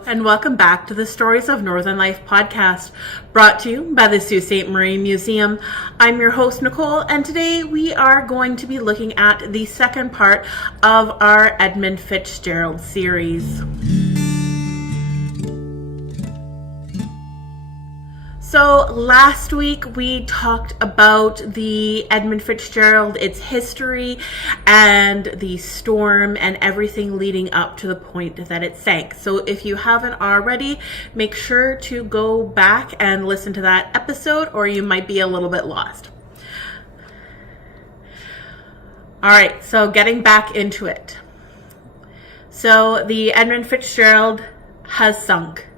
Hello, and welcome back to the Stories of Northern Life podcast, brought to you by the Sault Ste. Marie Museum. I'm your host, Nicole, and today we are going to be looking at the second part of our Edmund Fitzgerald series. So last week we talked about the Edmund Fitzgerald, its history, and the storm and everything leading up to the point that it sank. So if you haven't already, make sure to go back and listen to that episode, or you might be a little bit lost. All right, so getting back into it. So the Edmund Fitzgerald has sunk.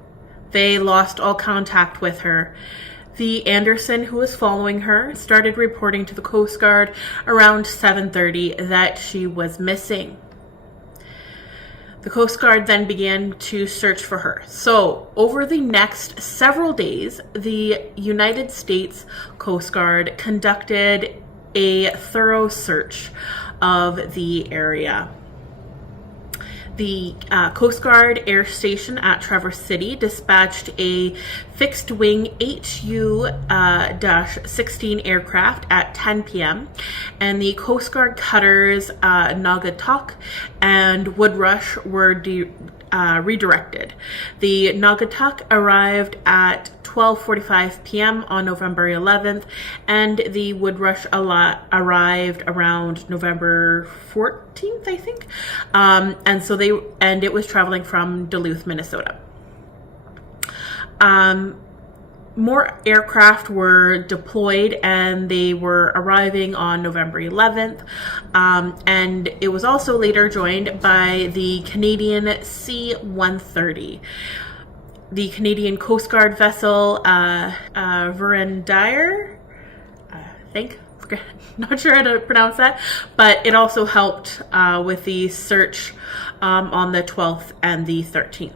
They lost all contact with her. The Anderson, who was following her, started reporting to the Coast Guard around 7:30 that she was missing. The Coast Guard then began to search for her. So, over the next several days, the United States Coast Guard conducted a thorough search of the area. The Coast Guard Air Station at Traverse City dispatched a fixed-wing HU-16 aircraft at 10 p.m. and the Coast Guard cutters Naugatuck and Woodrush were redirected. The Naugatuck arrived at 12:45 p.m. on November 11th, and the Woodrush arrived around November 14th, I think. And it was traveling from Duluth, Minnesota. More aircraft were deployed, and they were arriving on November 11th. And it was also later joined by the Canadian C-130. The Canadian Coast Guard vessel, Verendire, not sure how to pronounce that, but it also helped with the search on the 12th and the 13th.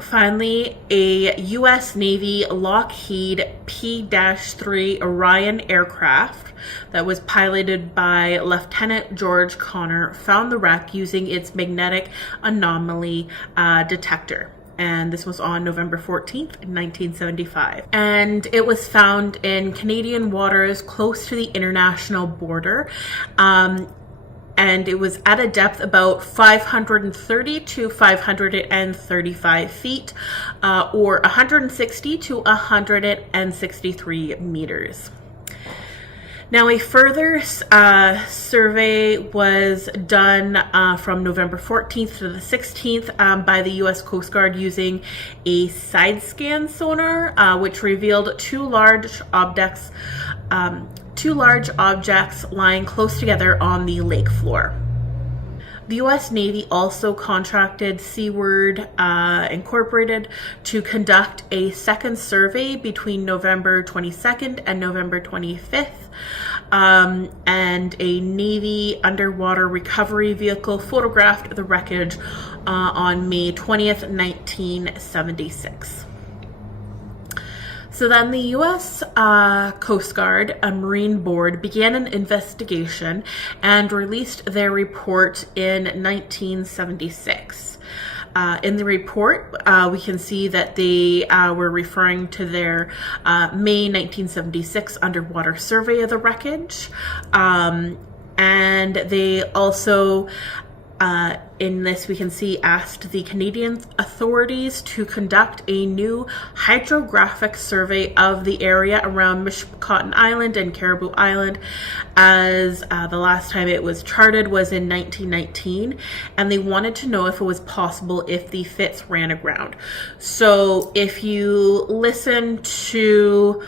Finally, a U.S. Navy Lockheed P-3 Orion aircraft that was piloted by Lieutenant George Connor found the wreck using its magnetic anomaly detector. And this was on November 14th, 1975. And it was found in Canadian waters close to the international border. And it was at a depth about 530 to 535 feet, or 160 to 163 meters. Now, a further survey was done from November 14th to the 16th by the U.S. Coast Guard using a side scan sonar, which revealed two large objects lying close together on the lake floor. The U.S. Navy also contracted Seaward Incorporated to conduct a second survey between November 22nd and November 25th, and a Navy underwater recovery vehicle photographed the wreckage on May 20th, 1976. So then the U.S. Coast Guard, a Marine Board, began an investigation and released their report in 1976. In the report, we can see that they were referring to their May 1976 underwater survey of the wreckage. And they also, in this, we can see, asked the Canadian authorities to conduct a new hydrographic survey of the area around Cotton Island and Caribou Island, as the last time it was charted was in 1919, and they wanted to know if it was possible if the Fitz ran aground. So if you listen to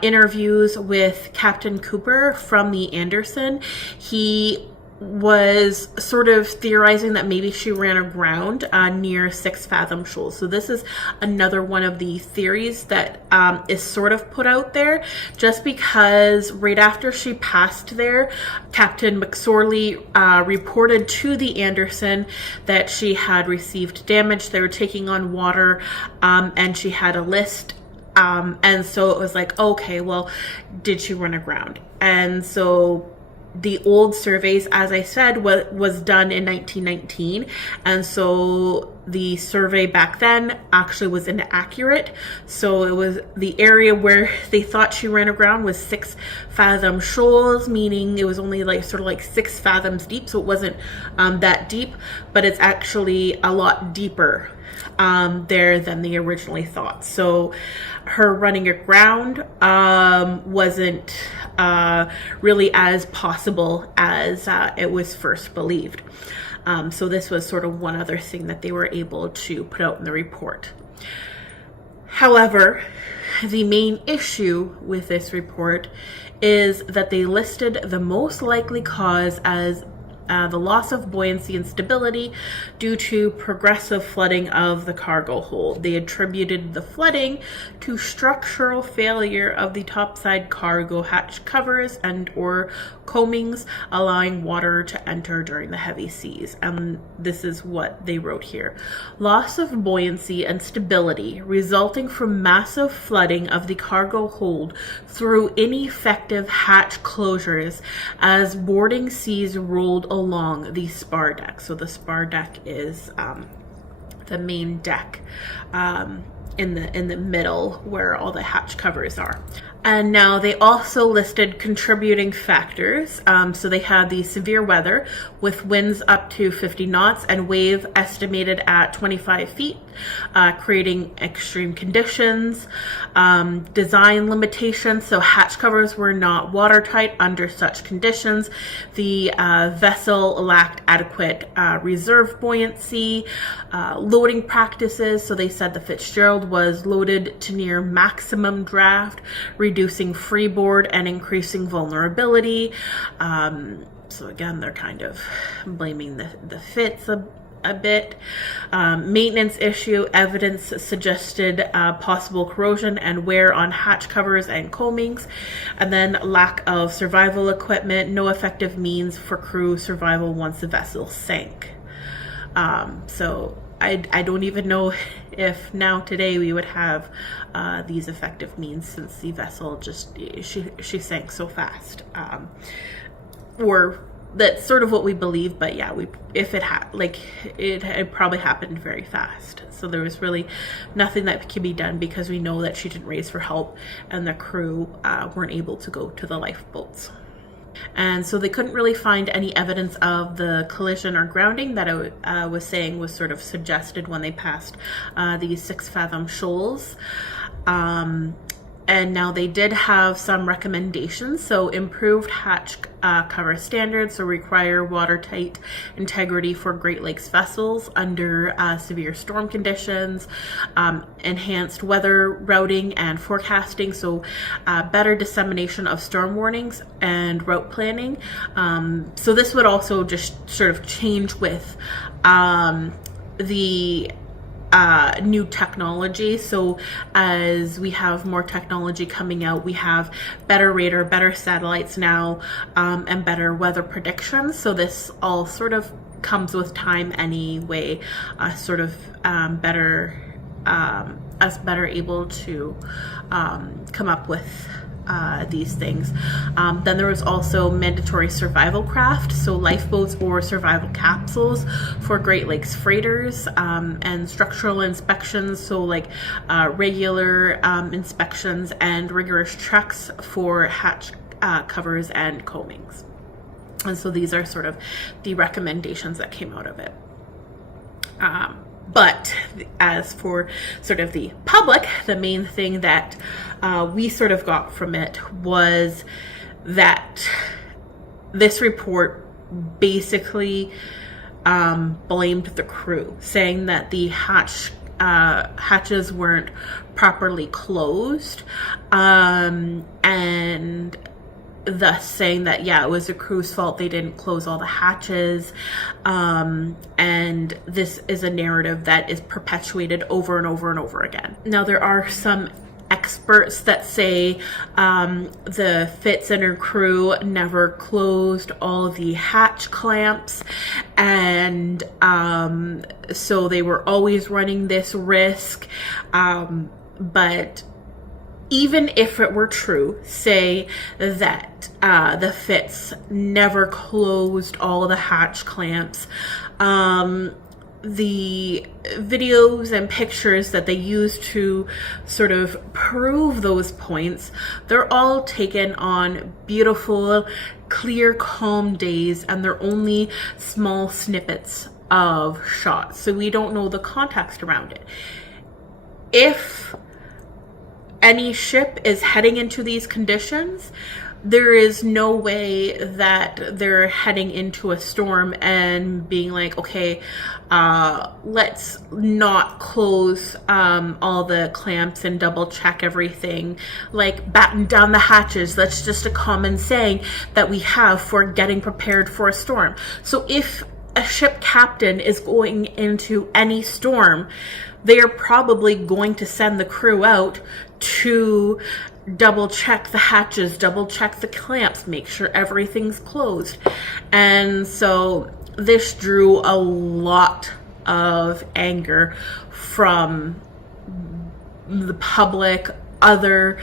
interviews with Captain Cooper from the Anderson, he was sort of theorizing that maybe she ran aground near 6 Fathom Shoal. So this is another one of the theories that is sort of put out there, just because right after she passed there, Captain McSorley reported to the Anderson that she had received damage. They were taking on water, and she had a list. And so it was like, okay, well, did she run aground? And so the old surveys, as I said, was done in 1919, and so the survey back then actually was inaccurate. So it was the area where they thought she ran aground was 6 fathom shoals, meaning it was only like sort of like 6 fathoms deep, so it wasn't that deep, but it's actually a lot deeper there than they originally thought. So her running aground wasn't really as possible as it was first believed. So this was sort of one other thing that they were able to put out in the report. However, the main issue with this report is that they listed the most likely cause as the loss of buoyancy and stability due to progressive flooding of the cargo hold. They attributed the flooding to structural failure of the topside cargo hatch covers and or coamings, allowing water to enter during the heavy seas. And this is what they wrote here. Loss of buoyancy and stability resulting from massive flooding of the cargo hold through ineffective hatch closures as boarding seas rolled along the spar deck. So the spar deck is the main deck in the middle where all the hatch covers are. And now they also listed contributing factors. So they had the severe weather with winds up to 50 knots and wave estimated at 25 feet, creating extreme conditions. Design limitations, so hatch covers were not watertight under such conditions. The vessel lacked adequate reserve buoyancy. Loading practices, so they said the Fitzgerald was loaded to near maximum draft, reducing freeboard and increasing vulnerability. So again, they're kind of blaming the Fitz a bit. Maintenance issue, evidence suggested possible corrosion and wear on hatch covers and coamings. And then lack of survival equipment, no effective means for crew survival once the vessel sank. So I don't even know if now today we would have these effective means, since the vessel just she sank so fast. Or that's sort of what we believe, but yeah, if it had probably happened very fast. So there was really nothing that can be done because we know that she didn't raise for help and the crew weren't able to go to the lifeboats. And so they couldn't really find any evidence of the collision or grounding that I was saying was sort of suggested when they passed these 6 fathom shoals. And now they did have some recommendations. So improved hatch cover standards, so require watertight integrity for Great Lakes vessels under severe storm conditions, enhanced weather routing and forecasting, so better dissemination of storm warnings and route planning. So this would also just sort of change with the new technology. So as we have more technology coming out, we have better radar, better satellites now, and better weather predictions. So this all sort of comes with time anyway, sort of better able to come up with these things. Then there was also mandatory survival craft, so lifeboats or survival capsules for Great Lakes freighters, and structural inspections, so like regular inspections and rigorous checks for hatch covers and coamings. And so these are sort of the recommendations that came out of it. But as for sort of the public, the main thing that we sort of got from it was that this report basically blamed the crew, saying that the hatches weren't properly closed, and thus saying that, yeah, it was the crew's fault, they didn't close all the hatches, and this is a narrative that is perpetuated over and over and over again. Now, there are some experts that say the Fitz and her crew never closed all the hatch clamps, and so they were always running this risk, but even if it were true, say that the Fitz never closed all of the hatch clamps, the videos and pictures that they use to sort of prove those points, they're all taken on beautiful, clear, calm days, and they're only small snippets of shots. So we don't know the context around it. If any ship is heading into these conditions, there is no way that they're heading into a storm and being like, okay, let's not close all the clamps and double check everything, like batten down the hatches. That's just a common saying that we have for getting prepared for a storm. So if a ship captain is going into any storm, they are probably going to send the crew out to double check the hatches, double check the clamps, make sure everything's closed. And so this drew a lot of anger from the public, other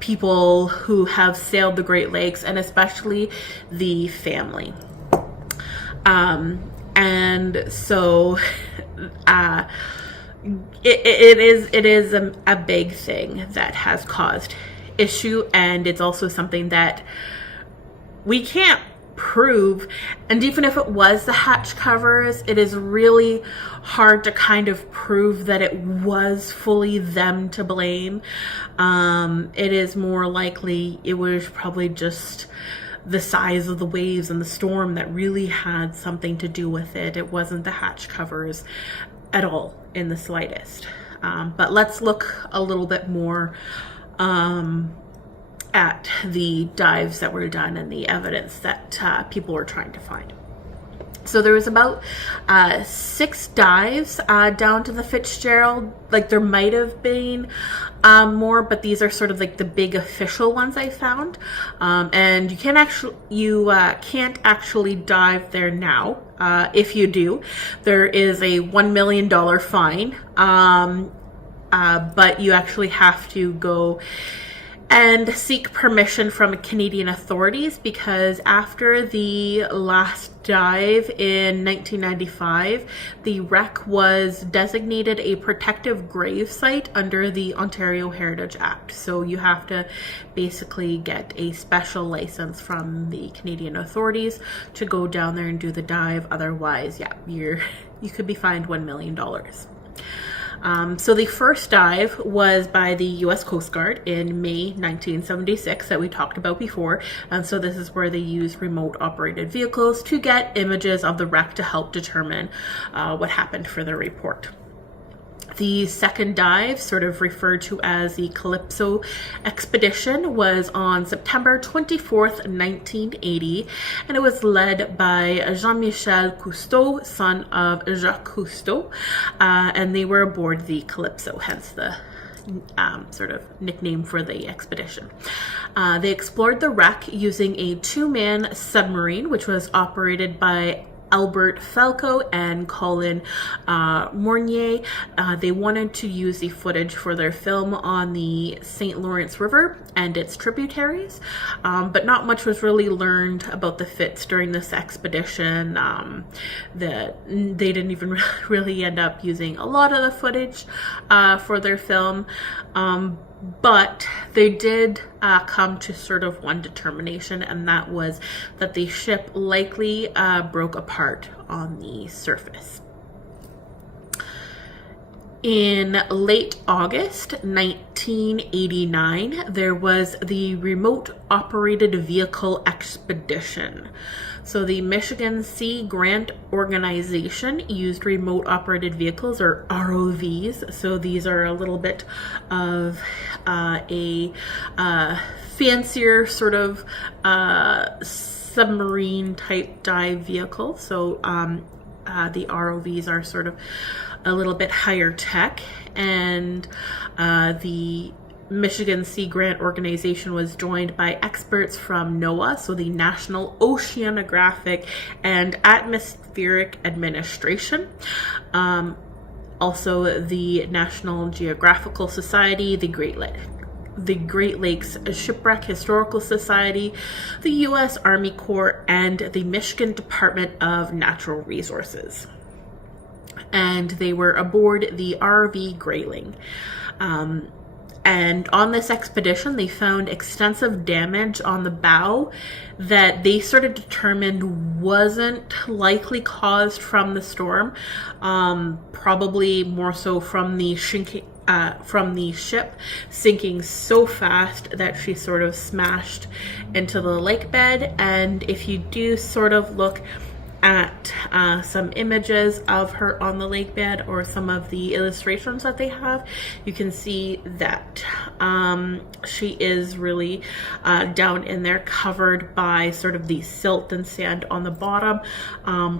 people who have sailed the Great Lakes, and especially the family. And so it is a big thing that has caused issue, and it's also something that we can't prove. And even if it was the hatch covers, it is really hard to kind of prove that it was fully them to blame. It is more likely it was probably just the size of the waves and the storm that really had something to do with it. It wasn't the hatch covers at all in the slightest. But let's look a little bit more at the dives that were done and the evidence that people were trying to find. So there was about 6 dives down to the Fitzgerald. Like, there might have been more, but these are sort of like the big official ones I found. And you can't actually dive there now. If you do, there is a $1 million fine. But you actually have to go and seek permission from Canadian authorities, because after the last dive in 1995, the wreck was designated a protective grave site under the Ontario Heritage Act. So you have to basically get a special license from the Canadian authorities to go down there and do the dive. Otherwise, yeah, you could be fined $1 million. So the first dive was by the U.S. Coast Guard in May 1976 that we talked about before. And so this is where they use remote operated vehicles to get images of the wreck to help determine what happened for their report. The second dive, sort of referred to as the Calypso expedition, was on September 24th, 1980, and it was led by Jean-Michel Cousteau, son of Jacques Cousteau, and they were aboard the Calypso, hence the sort of nickname for the expedition. They explored the wreck using a 2-man submarine, which was operated by Albert Falco and Colin Mornier. They wanted to use the footage for their film on the St. Lawrence River and its tributaries, but not much was really learned about the Fitz during this expedition. They didn't even really end up using a lot of the footage for their film. But they did come to sort of one determination, and that was that the ship likely broke apart on the surface. In late August 1989, there was the Remote Operated Vehicle Expedition. So the Michigan Sea Grant Organization used remote operated vehicles, or ROVs. So these are a little bit of a fancier sort of submarine type dive vehicle. So the ROVs are sort of a little bit higher tech, and the Michigan Sea Grant Organization was joined by experts from NOAA, so the National Oceanographic and Atmospheric Administration, also the National Geographical Society, the Great Lakes Shipwreck Historical Society, the U.S. Army Corps, and the Michigan Department of Natural Resources. And they were aboard the RV Grayling. And on this expedition, they found extensive damage on the bow that they sort of determined wasn't likely caused from the storm, probably more so from the ship sinking so fast that she sort of smashed into the lake bed. And if you do sort of look at some images of her on the lake bed, or some of the illustrations that they have, you can see that she is really down in there, covered by sort of the silt and sand on the bottom,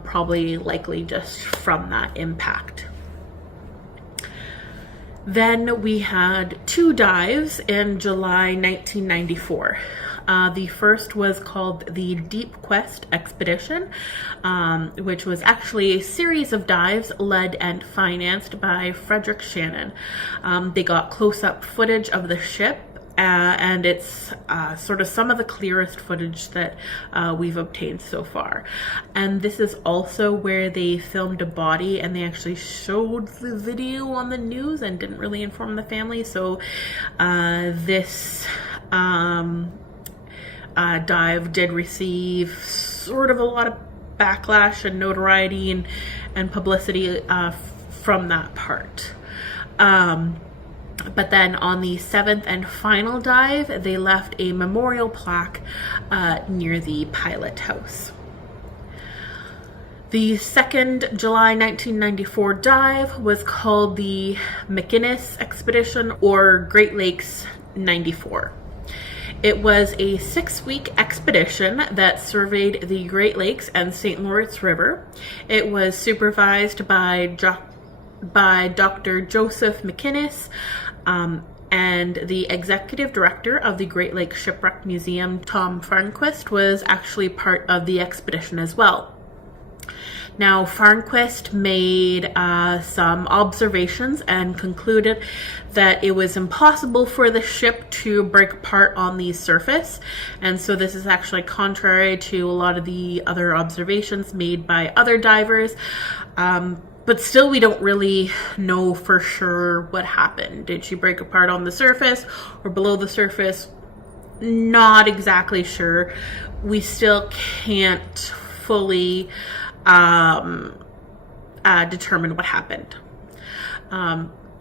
probably likely just from that impact. Then we had 2 dives in July 1994. The first was called the Deep Quest Expedition, which was actually a series of dives led and financed by Frederick Shannon. They got close-up footage of the ship, and it's sort of some of the clearest footage that we've obtained so far. And this is also where they filmed a body, and they actually showed the video on the news and didn't really inform the family. So this dive did receive sort of a lot of backlash and notoriety and publicity from that part. But then on the 7th and final dive, they left a memorial plaque near the pilot house. The second July 1994 dive was called the McInnes Expedition, or Great Lakes 94. It was a 6-week expedition that surveyed the Great Lakes and St. Lawrence River. It was supervised by Dr. Joseph McInnes, and the executive director of the Great Lakes Shipwreck Museum, Tom Farnquist, was actually part of the expedition as well. Now, Farnquist made some observations and concluded that it was impossible for the ship to break apart on the surface. And so this is actually contrary to a lot of the other observations made by other divers. But still, we don't really know for sure what happened. Did she break apart on the surface or below the surface? Not exactly sure. We still can't fully determine what happened.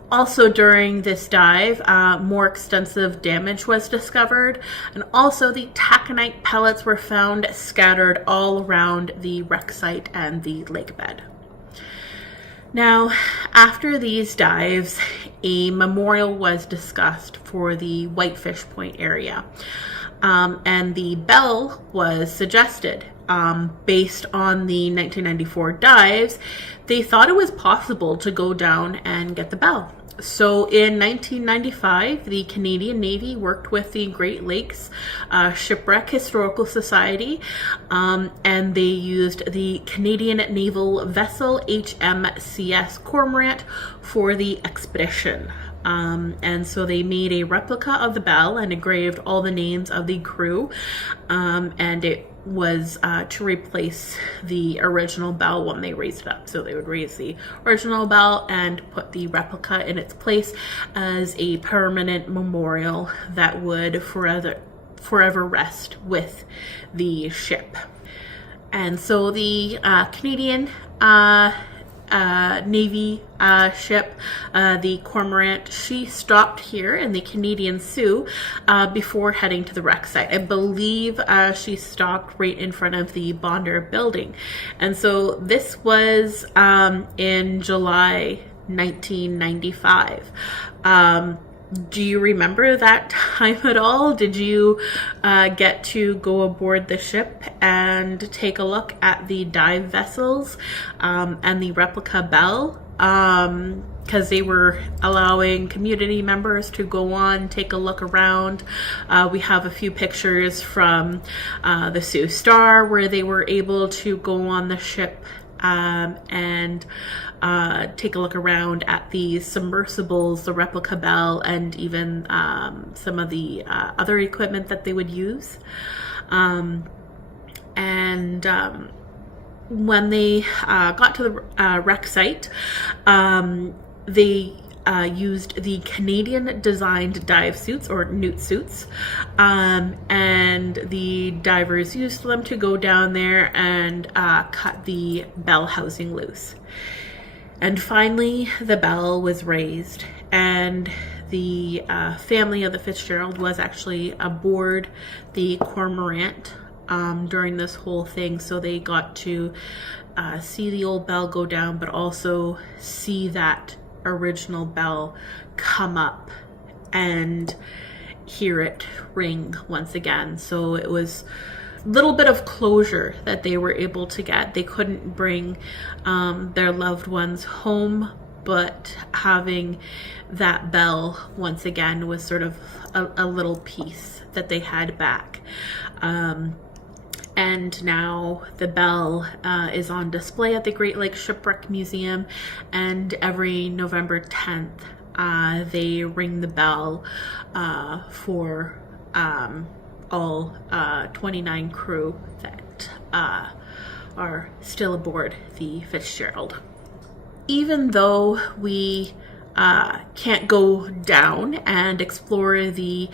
Also during this dive, more extensive damage was discovered, and also the taconite pellets were found scattered all around the wreck site and the lake bed. Now, after these dives, a memorial was discussed for the Whitefish Point area, and the bell was suggested. Based on the 1994 dives, they thought it was possible to go down and get the bell. So in 1995, the Canadian Navy worked with the Great Lakes Shipwreck Historical Society, and they used the Canadian naval vessel HMCS Cormorant for the expedition. And so they made a replica of the bell and engraved all the names of the crew, and it was to replace the original bell when they raised it up. So they would raise the original bell and put the replica in its place as a permanent memorial that would forever rest with the ship. And so the Canadian Navy ship, the Cormorant, she stopped here in the Canadian Soo before heading to the wreck site. I believe she stopped right in front of the Bonder building. And so this was in July 1995. Do you remember that time at all? Did you get to go aboard the ship and take a look at the dive vessels and the replica bell? Because they were allowing community members to go on, take a look around. We have a few pictures from the Sioux Star where they were able to go on the ship and take a look around at the submersibles, the replica bell, and even some of the other equipment that they would use. When they got to the wreck site, they used the Canadian designed dive suits, or newt suits, and the divers used them to go down there and cut the bell housing loose. And finally the bell was raised, and the family of the Fitzgerald was actually aboard the cormorant during this whole thing, so they got to see the old bell go down, but also see that original bell come up and hear it ring once again. So it was a little bit of closure that they were able to get. They couldn't bring their loved ones home, but having that bell once again was sort of a little piece that they had back. And now the bell is on display at the Great Lakes Shipwreck Museum, and every November 10th they ring the bell for all 29 crew that are still aboard the Fitzgerald. Even though we can't go down and explore the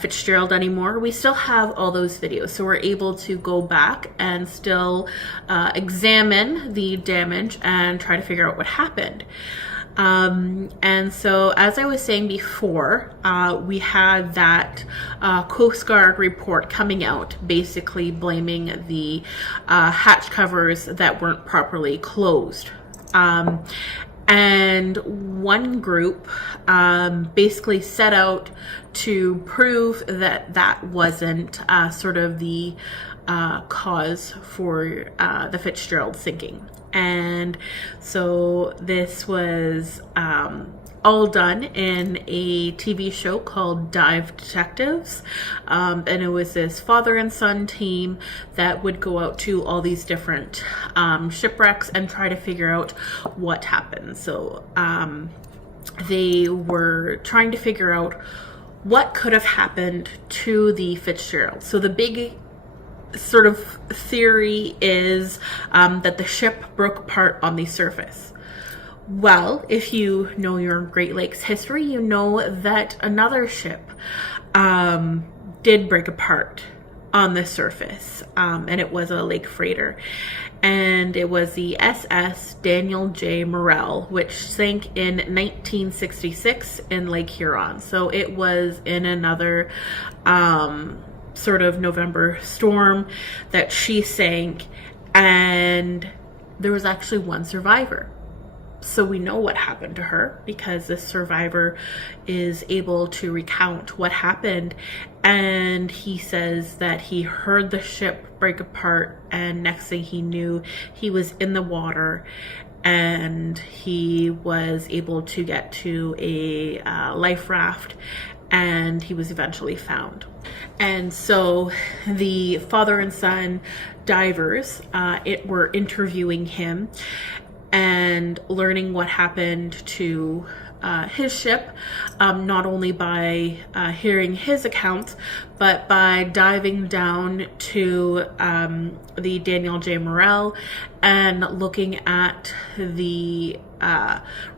Fitzgerald anymore, we still have all those videos, so we're able to go back and still examine the damage and try to figure out what happened. And so, as I was saying before, we had that Coast Guard report coming out, basically blaming the hatch covers that weren't properly closed. And one group basically set out to prove that that wasn't sort of the cause for the Fitzgerald sinking. And so this was all done in a TV show called Dive Detectives, and it was this father and son team that would go out to all these different shipwrecks and try to figure out what happened. So they were trying to figure out what could have happened to the Fitzgerald. So the big sort of theory is that the ship broke apart on the surface. Well, if you know your Great Lakes history, you know that another ship did break apart on the surface, and it was a lake freighter, and it was the SS Daniel J. Morrell, which sank in 1966 in Lake Huron. So it was in another sort of November storm that she sank, and there was actually one survivor. So we know what happened to her because this survivor is able to recount what happened, and he says that he heard the ship break apart, and next thing he knew, he was in the water, and he was able to get to a life raft, and he was eventually found. And so the father and son divers were interviewing him and learning what happened to his ship, not only by hearing his accounts, but by diving down to the Daniel J. Morrell and looking at the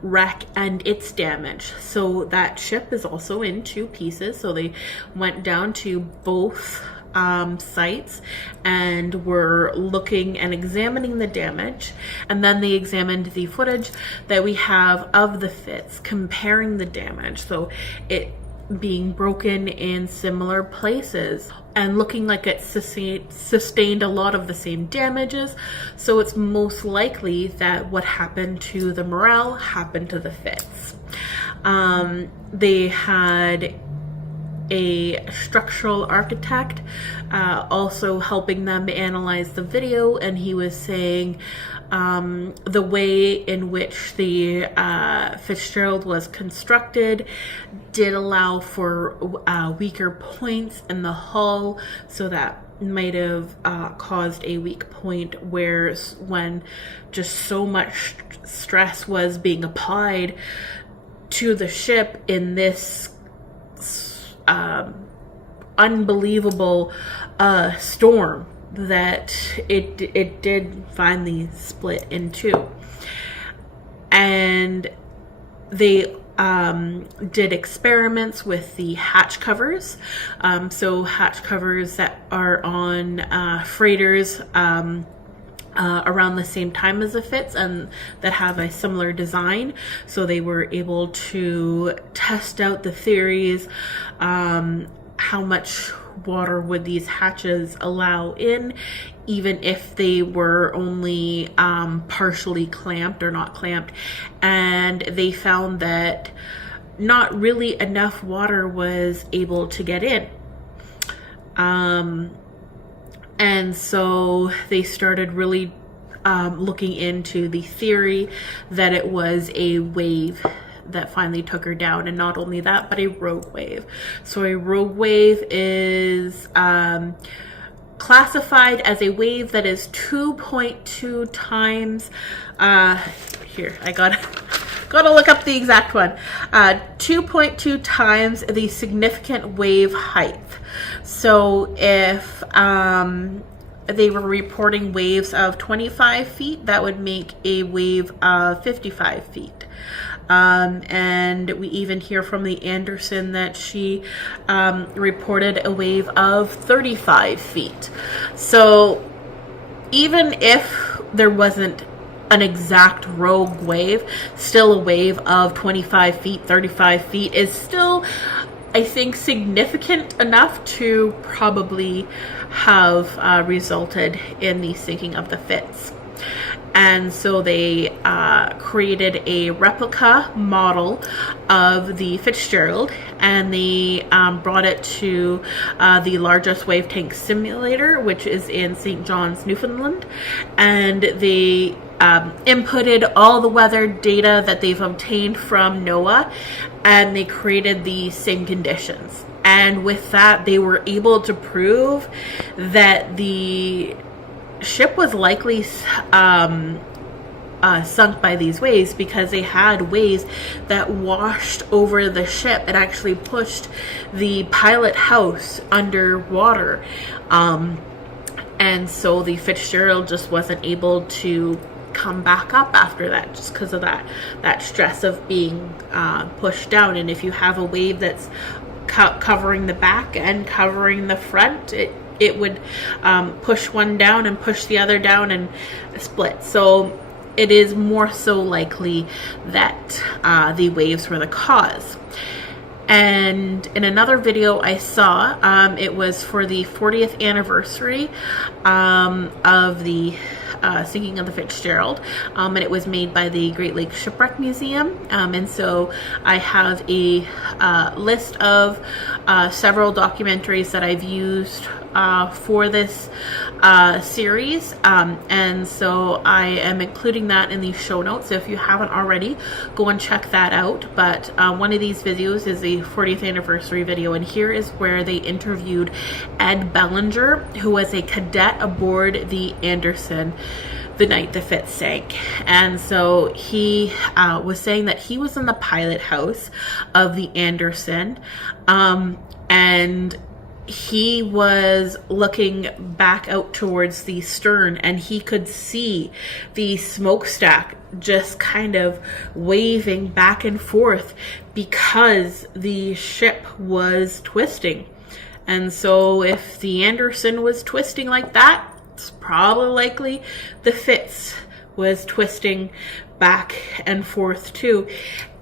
wreck and its damage. So that ship is also in two pieces. So they went down to both sites and were looking and examining the damage, and then they examined the footage that we have of the Fitz, comparing the damage, so it being broken in similar places and looking like it sustained a lot of the same damages. So it's most likely that what happened to the Morrell happened to the Fitz. They had a structural architect also helping them analyze the video, and he was saying the way in which the Fitzgerald was constructed did allow for weaker points in the hull, so that might have caused a weak point where when just so much stress was being applied to the ship in this unbelievable storm that it did finally split in two. And they did experiments with the hatch covers. So hatch covers that are on freighters around the same time as the Fitz and that have a similar design. So they were able to test out the theories, how much water would these hatches allow in, even if they were only partially clamped or not clamped. And they found that not really enough water was able to get in. And so they started really looking into the theory that it was a wave that finally took her down. And not only that, but a rogue wave. So a rogue wave is classified as a wave that is 2.2 times, here, I gotta look up the exact one, 2.2 times the significant wave height. So if they were reporting waves of 25 feet, that would make a wave of 55 feet. And we even hear from the Anderson that she reported a wave of 35 feet. So even if there wasn't an exact rogue wave, still a wave of 25 feet, 35 feet is still, I think, significant enough to probably have resulted in the sinking of the Fitz. And so they created a replica model of the Fitzgerald, and they brought it to the largest wave tank simulator, which is in St. John's, Newfoundland. And they inputted all the weather data that they've obtained from NOAA, and they created the same conditions. And with that, they were able to prove that the ship was likely sunk by these waves, because they had waves that washed over the ship and actually pushed the pilot house underwater. And so the Fitzgerald just wasn't able to come back up after that, just because of that stress of being pushed down. And if you have a wave that's covering the back and covering the front, it would push one down and push the other down and split. So it is more so likely that the waves were the cause. And in another video I saw, it was for the 40th anniversary of the sinking of the Fitzgerald, and it was made by the Great Lakes Shipwreck Museum. And so I have a list of several documentaries that I've used for this series, and so I am including that in the show notes. So if you haven't already, go and check that out. But one of these videos is the 40th anniversary video, and here is where they interviewed Ed Bellinger, who was a cadet aboard the Anderson the night the Fitz sank. And so he was saying that he was in the pilot house of the Anderson, and he was looking back out towards the stern, and he could see the smokestack just kind of waving back and forth because the ship was twisting. And so if the Anderson was twisting like that, it's probably likely the Fitz was twisting back and forth too.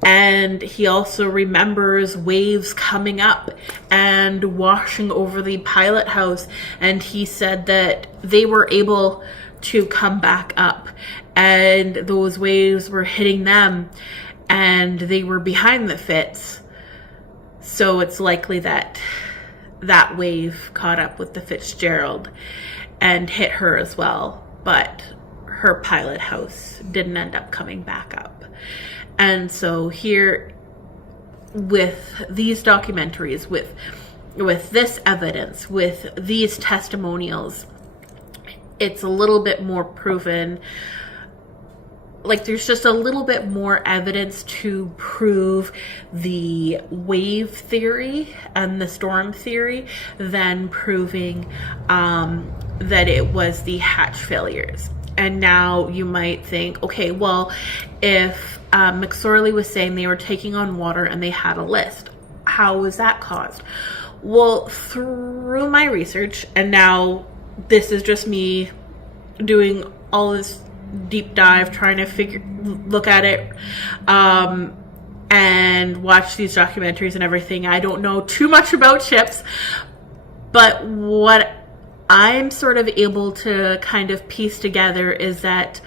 And he also remembers waves coming up and washing over the pilot house, and he said that they were able to come back up, and those waves were hitting them, and they were behind the Fitz. So it's likely that that wave caught up with the Fitzgerald and hit her as well. But her pilot house didn't end up coming back up. And so here, with these documentaries, with this evidence, with these testimonials, it's a little bit more proven. Like, there's just a little bit more evidence to prove the wave theory and the storm theory than proving that it was the hatch failures. And now you might think, okay, well, if McSorley was saying they were taking on water and they had a list, how was that caused? Well, through my research, and now this is just me doing all this deep dive, trying to look at it, and watch these documentaries and everything. I don't know too much about ships, but what I'm sort of able to kind of piece together is that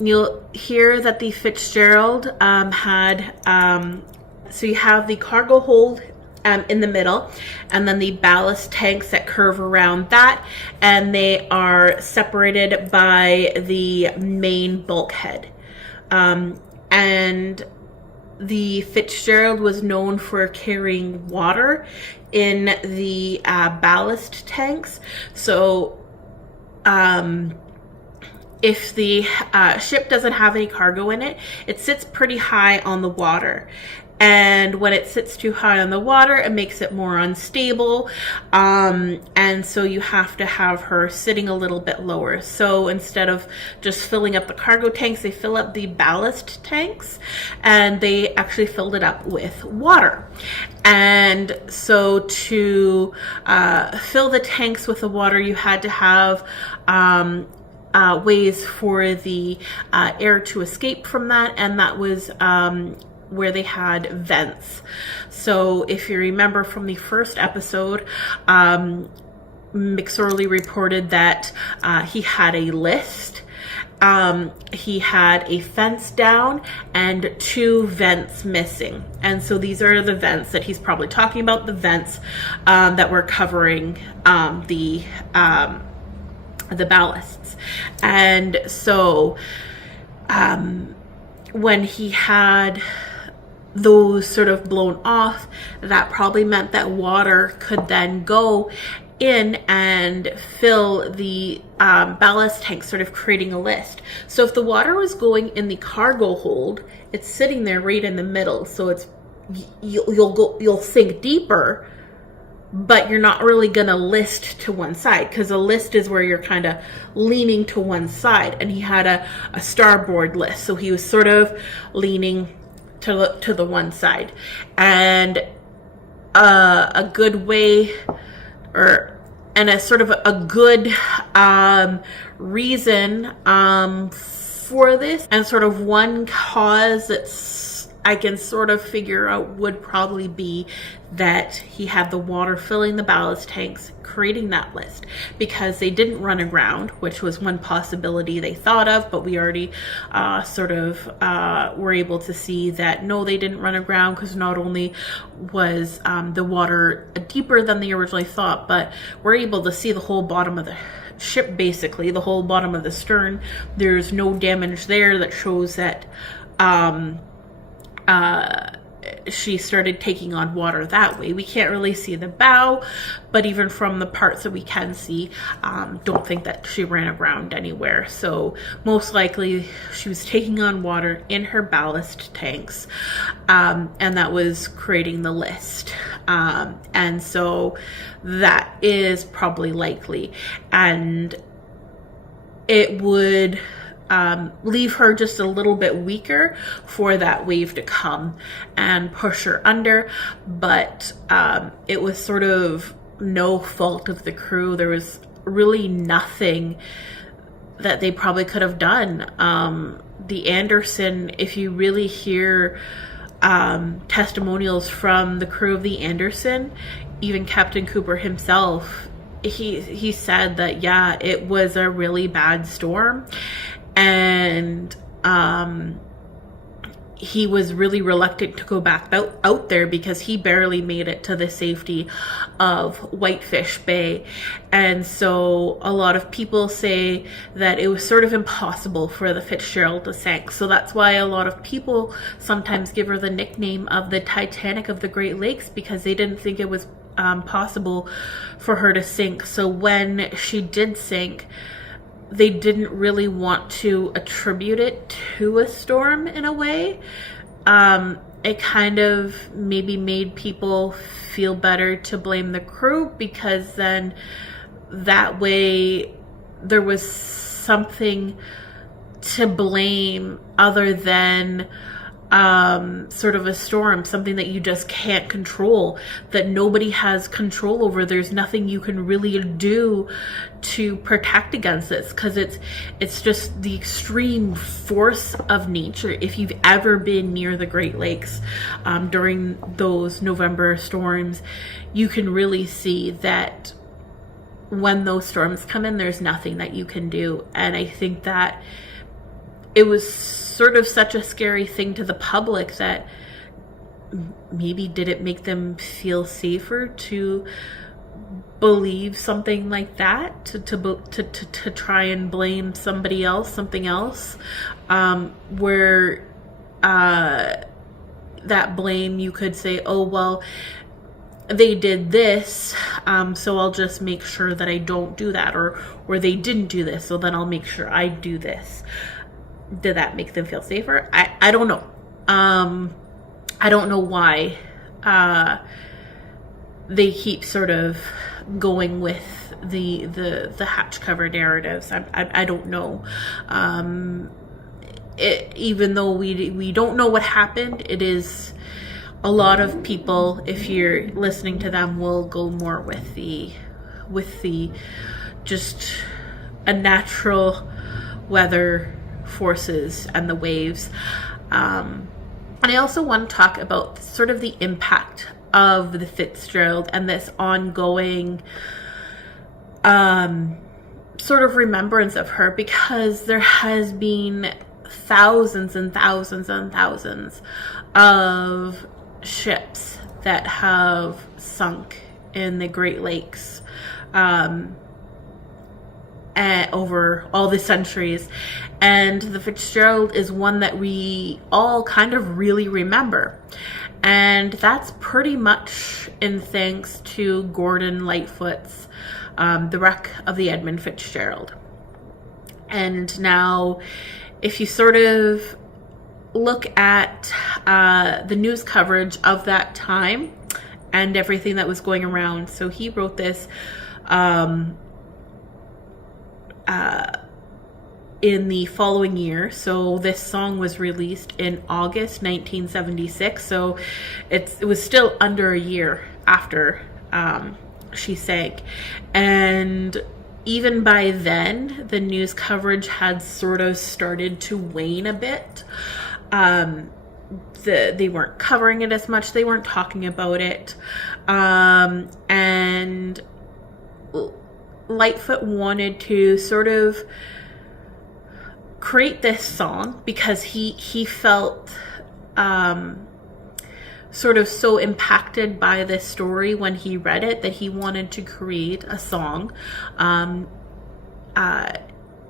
you'll hear that the Fitzgerald had, so you have the cargo hold in the middle, and then the ballast tanks that curve around that, and they are separated by the main bulkhead. And the Fitzgerald was known for carrying water in the ballast tanks. So if the ship doesn't have any cargo in it, it sits pretty high on the water. And when it sits too high on the water, it makes it more unstable. And so you have to have her sitting a little bit lower. So instead of just filling up the cargo tanks, they fill up the ballast tanks, and they actually filled it up with water. And so to fill the tanks with the water, you had to have ways for the air to escape from that, and that was where they had vents. So if you remember from the first episode, McSorley reported that he had a list, he had a fence down, and 2 vents missing. And so these are the vents that he's probably talking about, the vents that were covering the ballasts. And so when he had those sort of blown off, that probably meant that water could then go in and fill the ballast tank, sort of creating a list. So if the water was going in the cargo hold, it's sitting there right in the middle, so it's you'll sink deeper, but you're not really gonna list to one side, because a list is where you're kind of leaning to one side, and he had a starboard list, so he was sort of leaning to the one side. And a good way, and a sort of a good reason for this, and sort of one cause that's I can sort of figure out would probably be that he had the water filling the ballast tanks, creating that list, because they didn't run aground, which was one possibility they thought of, but we already were able to see that no, they didn't run aground, because not only was the water deeper than they originally thought, but we're able to see the whole bottom of the ship, basically the whole bottom of the stern. There's no damage there that shows that she started taking on water that way. We can't really see the bow, but even from the parts that we can see, don't think that she ran aground anywhere. So most likely she was taking on water in her ballast tanks, and that was creating the list. And so that is probably likely, and it would leave her just a little bit weaker for that wave to come and push her under. But it was sort of no fault of the crew. There was really nothing that they probably could have done. The Anderson, if you really hear testimonials from the crew of the Anderson, even Captain Cooper himself, he said that, yeah, it was a really bad storm. And he was really reluctant to go back out there because he barely made it to the safety of Whitefish Bay. And so a lot of people say that it was sort of impossible for the Fitzgerald to sink. So that's why a lot of people sometimes give her the nickname of the Titanic of the Great Lakes, because they didn't think it was possible for her to sink. So when she did sink, they didn't really want to attribute it to a storm in a way. It kind of maybe made people feel better to blame the crew, because then that way there was something to blame other than sort of a storm, something that you just can't control, that nobody has control over. There's nothing you can really do to protect against this, because it's just the extreme force of nature. If you've ever been near the Great Lakes during those November storms, you can really see that when those storms come in, there's nothing that you can do. And I think that it was sort of such a scary thing to the public that maybe did it make them feel safer to believe something like that, to try and blame somebody else, something else, where that blame, you could say, oh, well, they did this, so I'll just make sure that I don't do that, or they didn't do this, so then I'll make sure I do this. Did that make them feel safer? I don't know. I don't know why they keep sort of going with the hatch cover narratives. I don't know. Even though we don't know what happened, it is a lot of people, if you're listening to them, will go more with the just a natural weather forces and the waves. And I also want to talk about sort of the impact of the Fitzgerald and this ongoing sort of remembrance of her, because there has been thousands and thousands and thousands of ships that have sunk in the Great Lakes over all the centuries, and the Fitzgerald is one that we all kind of really remember, and that's pretty much in thanks to Gordon Lightfoot's the wreck of the Edmund Fitzgerald. And now, if you sort of look at the news coverage of that time and everything that was going around, so he wrote this in the following year. So this song was released in August 1976, so it was still under a year after she sank. And even by then, the news coverage had sort of started to wane a bit. They weren't covering it as much, they weren't talking about it, and Lightfoot wanted to sort of create this song because he felt sort of so impacted by this story when he read it that he wanted to create a song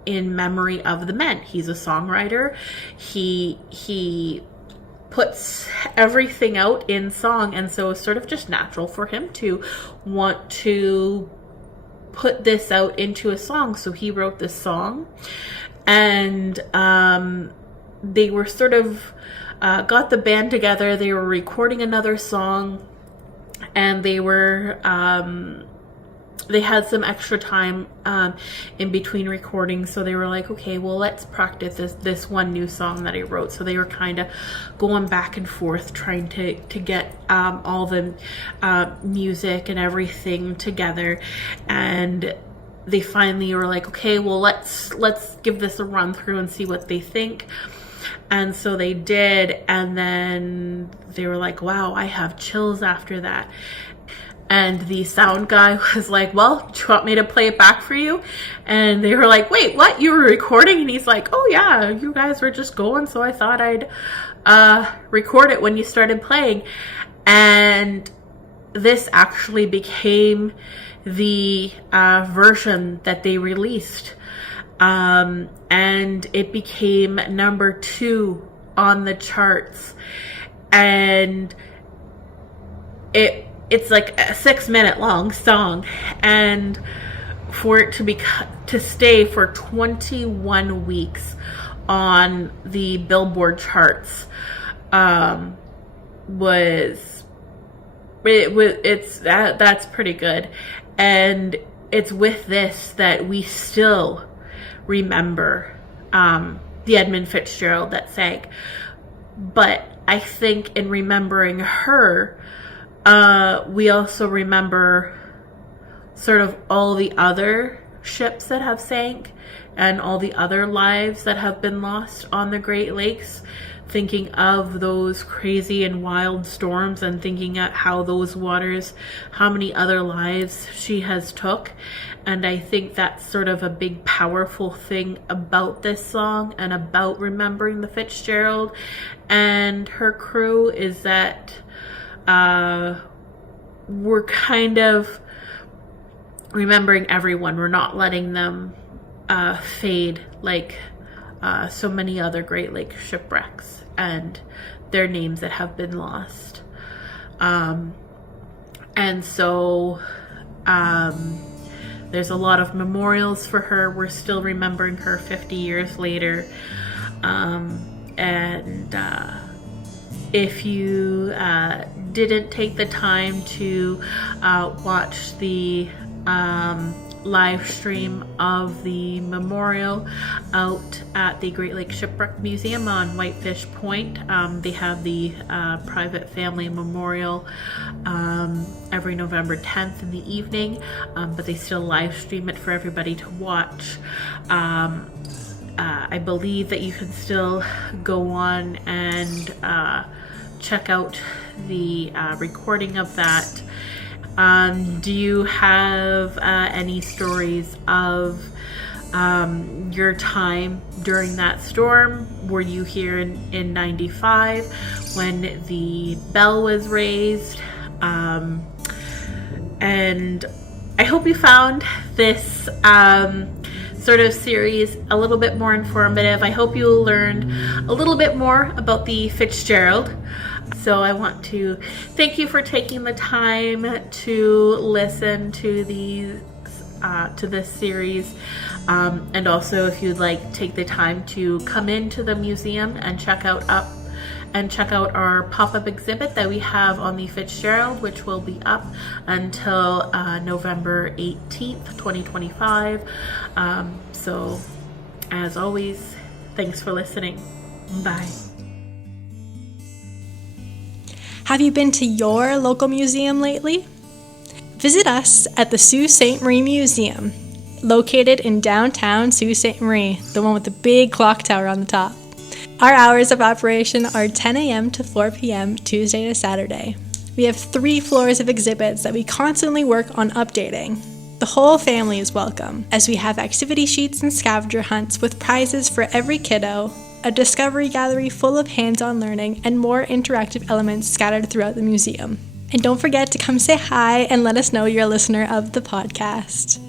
in memory of the men. He's a songwriter. He puts everything out in song, and so it's sort of just natural for him to want to put this out into a song. So he wrote this song, and they were sort of got the band together. They were recording another song, and they were they had some extra time in between recordings, so they were like, okay, well, let's practice this one new song that I wrote. So they were kind of going back and forth trying to get all the music and everything together, and they finally were like, okay, well, let's give this a run through and see what they think. And so they did, and then they were like, wow, I have chills after that. And the sound guy was like, well, do you want me to play it back for you? And they were like, wait, what? You were recording? And he's like, oh yeah, you guys were just going, so I thought I'd record it when you started playing. And this actually became the version that they released. And it became number 2 on the charts. And it's like a 6-minute long song, and for it to stay for 21 weeks on the Billboard charts that's pretty good. And it's with this that we still remember the Edmund Fitzgerald that sank. But I think in remembering her, we also remember sort of all the other ships that have sank and all the other lives that have been lost on the Great Lakes, thinking of those crazy and wild storms and thinking at how those waters, how many other lives she has took. And I think that's sort of a big powerful thing about this song and about remembering the Fitzgerald and her crew, is that we're kind of remembering everyone. We're not letting them fade like so many other Great Lakes shipwrecks and their names that have been lost. And so there's a lot of memorials for her. We're still remembering her 50 years later. And if you didn't take the time to watch the live stream of the memorial out at the Great Lakes Shipwreck Museum on Whitefish Point, they have the private family memorial every November 10th in the evening, but they still live stream it for everybody to watch. I believe that you can still go on and check out the recording of that. Do you have any stories of your time during that storm? Were you here in 95 when the bell was raised? And I hope you found this sort of series a little bit more informative. I hope you learned a little bit more about the Fitzgerald. So I want to thank you for taking the time to listen to this series, and also if you'd like, take the time to come into the museum and check out our pop-up exhibit that we have on the Fitzgerald, which will be up until November 18th, 2025. So as always, thanks for listening. Bye. Have you been to your local museum lately? Visit us at the Sault Ste. Marie Museum, located in downtown Sault Ste. Marie, the one with the big clock tower on the top. Our hours of operation are 10 a.m. to 4 p.m. Tuesday to Saturday. We have 3 floors of exhibits that we constantly work on updating. The whole family is welcome, as we have activity sheets and scavenger hunts with prizes for every kiddo, a discovery gallery full of hands-on learning, and more interactive elements scattered throughout the museum. And don't forget to come say hi and let us know you're a listener of the podcast.